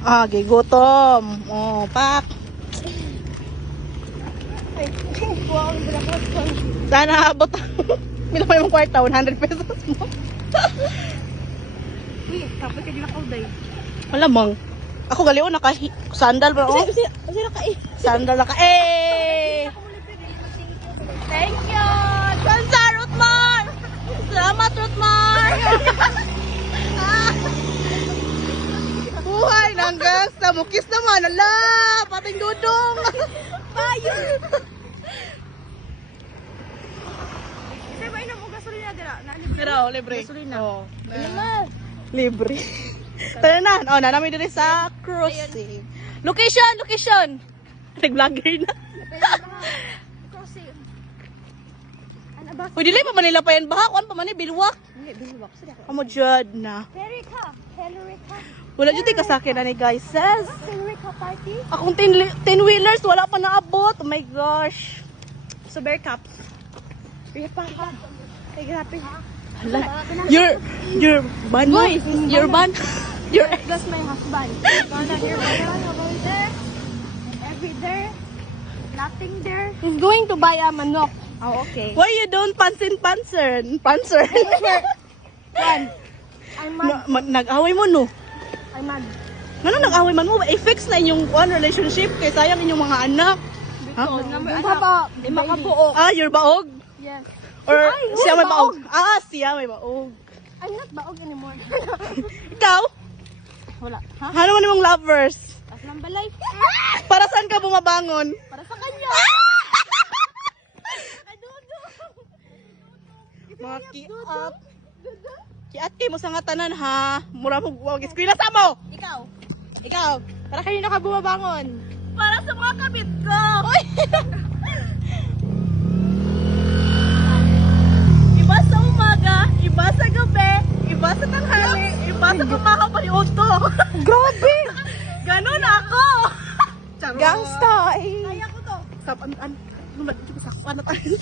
Ah, gigutom. Oh, pak. Sana abot. Bila pa yung kwarta, 100 pesos mo. Uy, tapos ka din ako day. Malamang. Ako galiw, naka-sandal ba? Oh. Kasi naka Sandal naka. Eh! Thank you! Kansa, Rutmar! Salamat, Rutmar! Buhay ng gangsta. Mukis naman. Ala! Pating dudong. Payo! Diba ina mo gasolina dira? Pero, libre. Gasolina. Oh, Naman! libre. Tara na. Oh, nanami din sa cruising. Location! Nag-vlogger na. Crossing. Ano ba? Uy, dili pa Manila pa yan. Baha, kuan pa man bilwak. Hindi, bilwak. Sige ako. Amo jud na. Hillary ka. Wala jud ka sa akin na ni guys. Says, Hillary ka party? akong 10-wheelers wala pa naabot. Oh my gosh. So, bear cup. Bear cup. Ay, grabe. Hala. Your ban mo? Boy, Your ban? Your ex. That's my husband. Gonna hear about there. Every there. Nothing there. He's going to buy a manok. Oh, okay. Why you don't panser? One. I'm mad. Nag-away mo no? I'm mad. Ano nag-away man mo? I-fix na inyong one relationship kay sayang inyong mga anak. Ha? Di makabuo. Ah, you're baog? Yes. Or Ay, siya may baog? baog. Ah, siya may baog. I'm not baog anymore. Ikaw? Wala. Ha? Ano man yung lovers? As lang balay. Para saan ka bumabangon? Para sa kanya. Mga kiat. Kiat kayo mo sa nga tanan ha. Mura mo wag eskwela sa mo. Ikaw. Para kanino ka bumabangon? Para sa mga kabit ko. Iba sa umaga, iba sa gabi, iba sa tanghali, iba sa pumakabayod to. Grabe! Ganon ako. Charot. Gangsta eh. Kaya ko to. Sapan-an. Lumad ko sa kwan na tayo.